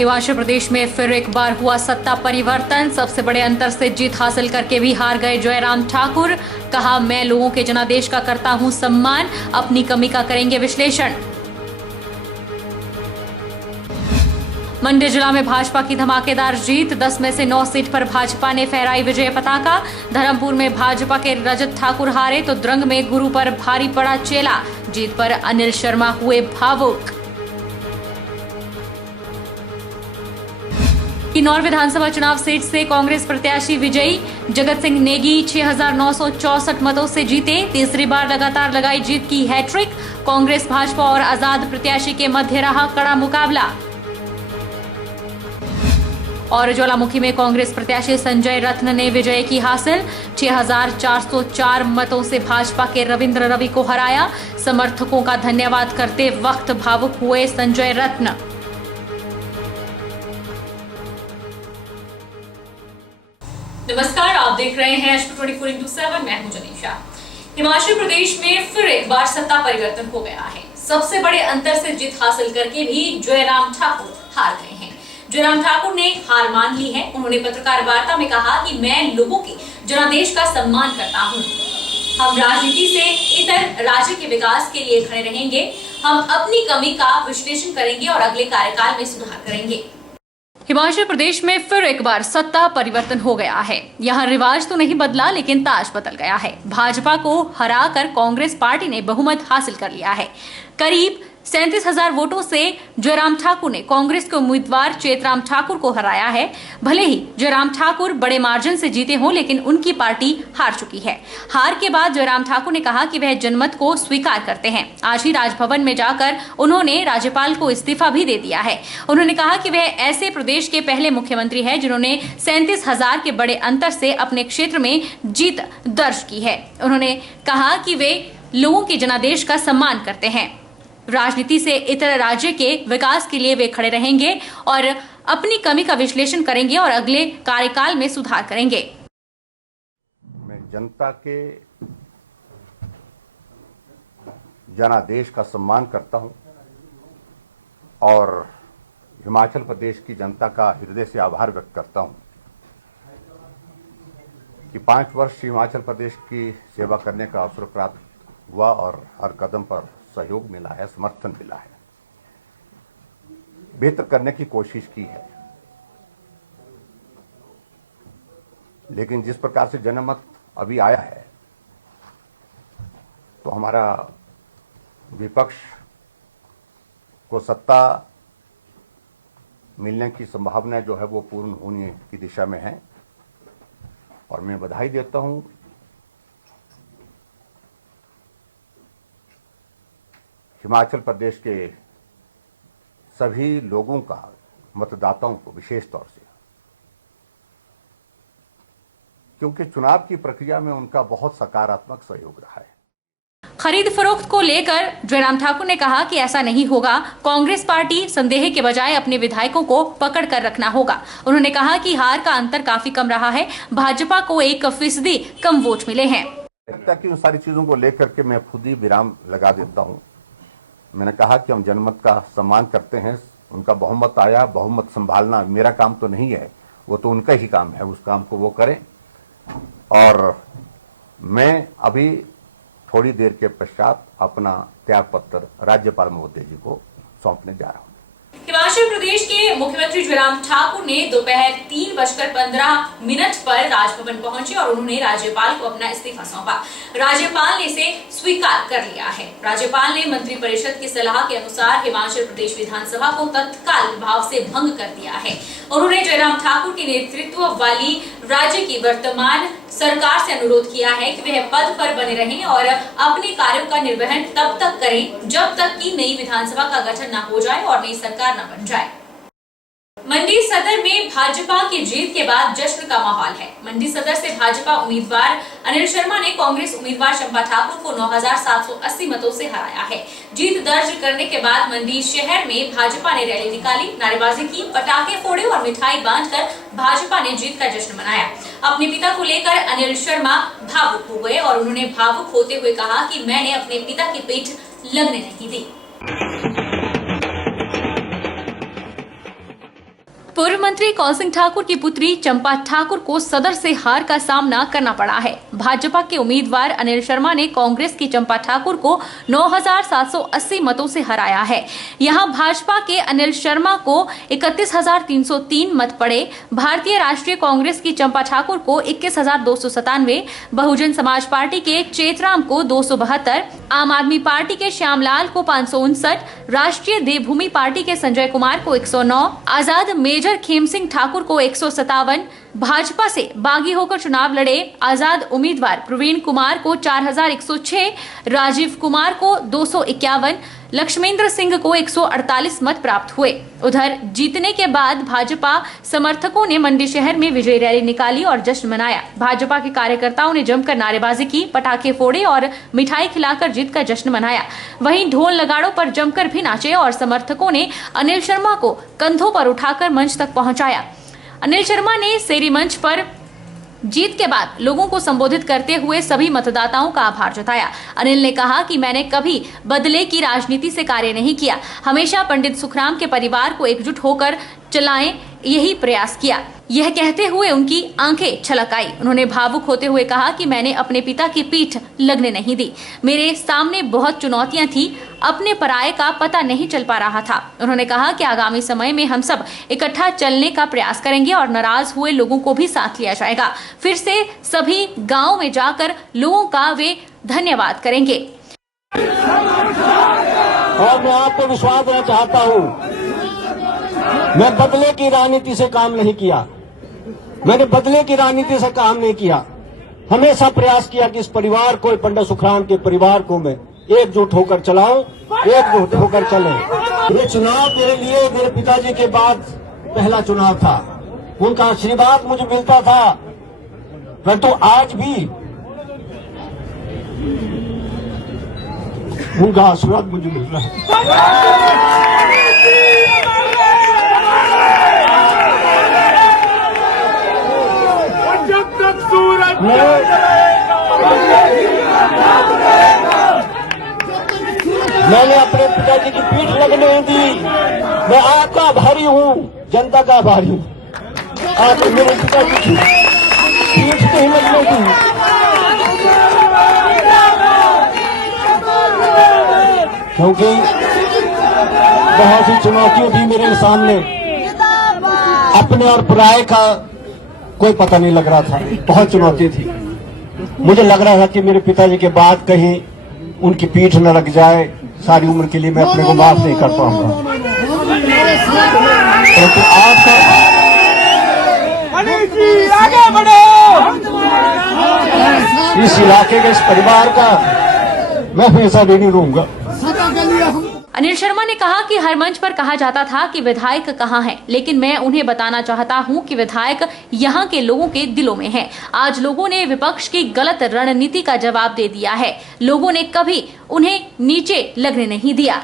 हिमाचल प्रदेश में फिर एक बार हुआ सत्ता परिवर्तन। सबसे बड़े अंतर से जीत हासिल करके भी हार गए जयराम ठाकुर। कहा, मैं लोगों के जनादेश का करता हूं सम्मान, अपनी कमी का करेंगे विश्लेषण। मंडी जिला में भाजपा की धमाकेदार जीत। 10 में से 9 सीट पर भाजपा ने फहराई विजय पताका। धर्मपुर में भाजपा के रजत ठाकुर हारे तो द्रंग में गुरु पर भारी पड़ा चेला। जीत पर अनिल शर्मा हुए भावुक। किन्नौर विधानसभा चुनाव सीट से कांग्रेस प्रत्याशी विजयी। जगत सिंह नेगी 6,964 मतों से जीते। तीसरी बार लगातार लगाई जीत की हैट्रिक। कांग्रेस, भाजपा और आजाद प्रत्याशी के मध्य रहा कड़ा मुकाबला। और ज्वालामुखी में कांग्रेस प्रत्याशी संजय रत्न ने विजय की हासिल। 6,404 मतों से भाजपा के रविंद्र रवि को हराया। समर्थकों का धन्यवाद करते वक्त भावुक हुए संजय रत्न। नमस्कार, आप देख रहे हैं HP 24x7। मैं हूं जनीशा। हिमाचल प्रदेश में फिर एक बार सत्ता परिवर्तन हो गया है। सबसे बड़े अंतर से जीत हासिल करके भी जयराम ठाकुर हार गए हैं। जयराम ठाकुर ने हार मान ली है। उन्होंने पत्रकार वार्ता में कहा कि मैं लोगों के जनादेश का सम्मान करता हूं। हम राजनीति से इतर राज्य के विकास के लिए खड़े रहेंगे। हम अपनी कमी का विश्लेषण करेंगे और अगले कार्यकाल में सुधार करेंगे। हिमाचल प्रदेश में फिर एक बार सत्ता परिवर्तन हो गया है। यहाँ रिवाज तो नहीं बदला, लेकिन ताज बदल गया है। भाजपा को हराकर कांग्रेस पार्टी ने बहुमत हासिल कर लिया है। करीब 37,000 वोटों से जयराम ठाकुर ने कांग्रेस के उम्मीदवार चेतराम ठाकुर को हराया है। भले ही जयराम ठाकुर बड़े मार्जिन से जीते हों, लेकिन उनकी पार्टी हार चुकी है। हार के बाद जयराम ठाकुर ने कहा कि वह जनमत को स्वीकार करते हैं। आज ही राजभवन में जाकर उन्होंने राज्यपाल को इस्तीफा भी दे दिया है। उन्होंने कहा कि वह ऐसे प्रदेश के पहले मुख्यमंत्री है जिन्होंने 37,000 के बड़े अंतर से अपने क्षेत्र में जीत दर्ज की है। उन्होंने कहा कि वे लोगों के जनादेश का सम्मान करते हैं। राजनीति से इतर राज्य के विकास के लिए वे खड़े रहेंगे और अपनी कमी का विश्लेषण करेंगे और अगले कार्यकाल में सुधार करेंगे। मैं जनता के जनादेश का सम्मान करता हूं और हिमाचल प्रदेश की जनता का हृदय से आभार व्यक्त करता हूं कि 5 वर्ष हिमाचल प्रदेश की सेवा करने का अवसर प्राप्त हुआ और हर कदम पर सहयोग मिला है, समर्थन मिला है, बेहतर करने की कोशिश की है। लेकिन जिस प्रकार से जनमत अभी आया है, तो हमारा विपक्ष को सत्ता मिलने की संभावना जो है वो पूर्ण होने की दिशा में है और मैं बधाई देता हूं हिमाचल प्रदेश के सभी लोगों का, मतदाताओं को विशेष तौर से, क्योंकि चुनाव की प्रक्रिया में उनका बहुत सकारात्मक सहयोग रहा है। खरीद फरोख्त को लेकर जयराम ठाकुर ने कहा कि ऐसा नहीं होगा। कांग्रेस पार्टी संदेह के बजाय अपने विधायकों को पकड़ कर रखना होगा। उन्होंने कहा कि हार का अंतर काफी कम रहा है। भाजपा को 1% कम वोट मिले हैं। उन सारी चीजों को लेकर के मैं खुद ही विराम लगा देता हूं। मैंने कहा कि हम जनमत का सम्मान करते हैं। उनका बहुमत आया, बहुमत संभालना मेरा काम तो नहीं है, वो तो उनका ही काम है। उस काम को वो करें और मैं अभी थोड़ी देर के पश्चात अपना त्यागपत्र राज्यपाल महोदय जी को सौंपने जा रहा हूं। हिमाचल प्रदेश के मुख्यमंत्री जयराम ठाकुर ने दोपहर 3:15 पर राजभवन पहुंचे और उन्होंने राज्यपाल को अपना इस्तीफा सौंपा। राज्यपाल ने इसे स्वीकार कर लिया है। राज्यपाल ने मंत्रिपरिषद की सलाह के अनुसार हिमाचल प्रदेश विधानसभा को तत्काल प्रभाव से भंग कर दिया है। उन्होंने जयराम ठाकुर के नेतृत्व वाली राज्य की वर्तमान सरकार से अनुरोध किया है कि वह पद पर बने रहें और अपने कार्यों का निर्वहन तब तक करें जब तक कि नई विधानसभा का गठन न हो जाए और नई सरकार न बन जाए। मंडी सदर में भाजपा की जीत के बाद जश्न का माहौल है। मंडी सदर से भाजपा उम्मीदवार अनिल शर्मा ने कांग्रेस उम्मीदवार चंपा ठाकुर को 9,780 मतों से हराया है। जीत दर्ज करने के बाद मंडी शहर में भाजपा ने रैली निकाली, नारेबाजी की, पटाखे फोड़े और मिठाई बांटकर भाजपा ने जीत का जश्न मनाया। अपने पिता को लेकर अनिल शर्मा भावुक हो गए और उन्होंने भावुक होते हुए कहा कि मैंने अपने पिता की पीठ लगने नहीं दी। पूर्व मंत्री कौल सिंह ठाकुर की पुत्री चंपा ठाकुर को सदर से हार का सामना करना पड़ा है। भाजपा के उम्मीदवार अनिल शर्मा ने कांग्रेस की चंपा ठाकुर को 9,780 मतों से हराया है। यहां भाजपा के अनिल शर्मा को 31,303 मत पड़े। भारतीय राष्ट्रीय कांग्रेस की चंपा ठाकुर को 21,297, बहुजन समाज पार्टी के चेतराम को 272, आम आदमी पार्टी के श्यामलाल को 559, राष्ट्रीय देवभूमि पार्टी के संजय कुमार को 109, आजाद मेजर खेम सिंह ठाकुर को 157, भाजपा से बागी होकर चुनाव लड़े आजाद उम्मीदवार प्रवीण कुमार को 4,106, राजीव कुमार को 251, लक्ष्मेंद्र सिंह को 148 मत प्राप्त हुए। उधर जीतने के बाद भाजपा समर्थकों ने मंडी शहर में विजय रैली निकाली और जश्न मनाया। भाजपा के कार्यकर्ताओं ने जमकर नारेबाजी की, पटाखे फोड़े और मिठाई खिलाकर जीत का जश्न मनाया। वहीं ढोल नगाड़ों पर जमकर भी नाचे और समर्थकों ने अनिल शर्मा को कंधों पर उठाकर मंच तक पहुंचाया। अनिल शर्मा ने सेरी मंच पर जीत के बाद लोगों को संबोधित करते हुए सभी मतदाताओं का आभार जताया। अनिल ने कहा कि मैंने कभी बदले की राजनीति से कार्य नहीं किया, हमेशा पंडित सुखराम के परिवार को एकजुट होकर चलाएं यही प्रयास किया। यह कहते हुए उनकी आंखें छलक आई। उन्होंने भावुक होते हुए कहा कि मैंने अपने पिता की पीठ लगने नहीं दी। मेरे सामने बहुत चुनौतियां थी, अपने पराये का पता नहीं चल पा रहा था। उन्होंने कहा कि आगामी समय में हम सब इकट्ठा चलने का प्रयास करेंगे और नाराज हुए लोगों को भी साथ लिया जाएगा। फिर से सभी गाँव में जाकर लोगों का वे धन्यवाद करेंगे। और मैं आपको विश्वास देना चाहता हूँ, मैं बदले की राजनीति से काम नहीं किया, मैंने बदले की राजनीति से काम नहीं किया। हमेशा प्रयास किया कि इस परिवार को, पंडित सुखराम के परिवार को मैं एकजुट होकर चलाऊं, एकजुट होकर चले। ये चुनाव मेरे लिए मेरे पिताजी के बाद पहला चुनाव था। उनका आशीर्वाद मुझे मिलता था, परंतु आज भी उनका आशीर्वाद मुझे मिल रहा है। मैंने अपने पिताजी की पीठ लगने नहीं दी। मैं आपका आभारी हूँ, जनता का आभारी हूँ। आप मेरे पिताजी की पीठ नहीं लगने दी। क्योंकि बहुत सी चुनौतियां थी मेरे सामने, अपने और पराये का कोई पता नहीं लग रहा था। बहुत चुनौती थी। मुझे लग रहा था कि मेरे पिताजी के बाद कहीं उनकी पीठ न लग जाए, सारी उम्र के लिए मैं अपने को माफ नहीं कर पाऊंगा। तो आपका आगे बढ़ो। इस इलाके के, इस परिवार का मैं हमेशा ऋणी रहूंगा। अनिल शर्मा ने कहा कि हर मंच पर कहा जाता था कि विधायक कहाँ हैं, लेकिन मैं उन्हें बताना चाहता हूं कि विधायक यहां के लोगों के दिलों में हैं। आज लोगों ने विपक्ष की गलत रणनीति का जवाब दे दिया है। लोगों ने कभी उन्हें नीचे लगने नहीं दिया।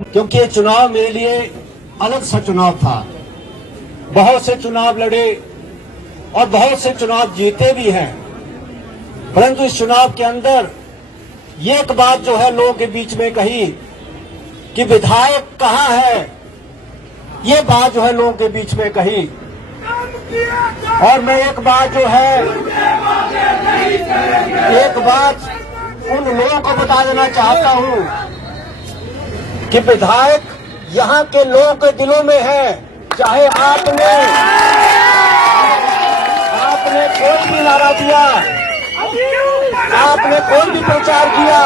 क्योंकि ये चुनाव मेरे लिए अलग सा चुनाव था। बहुत से चुनाव लड़े और बहुत से चुनाव जीते भी हैं, परंतु इस चुनाव के अंदर ये एक बात जो है लोगों के बीच में कही कि विधायक कहाँ है, ये बात जो है लोगों के बीच में कही। और मैं एक बात जो है, एक बात उन लोगों को बता देना चाहता हूँ कि विधायक यहाँ के लोगों के दिलों में है। चाहे आपने कोई भी नारा दिया, आपने कोई भी प्रचार किया,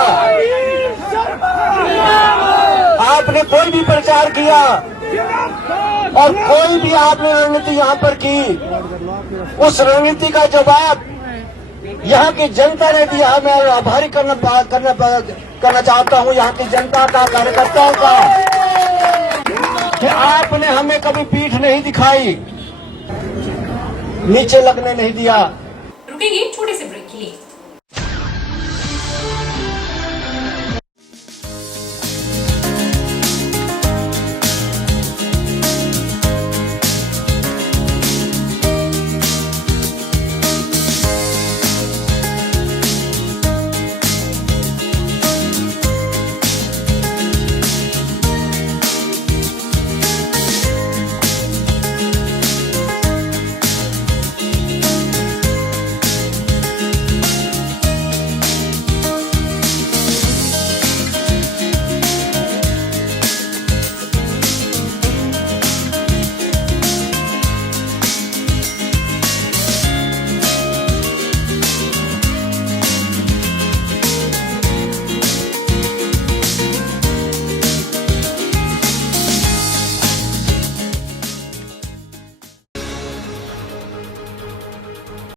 आपने कोई भी प्रचार किया और कोई भी आपने रणनीति यहाँ पर की, उस रणनीति का जवाब यहाँ की जनता ने दिया। मैं आभारी करना चाहता हूँ यहाँ की जनता का, कार्यकर्ताओं का, कि आपने हमें कभी पीठ नहीं दिखाई, नीचे लगने नहीं दिया। रुकेंगे।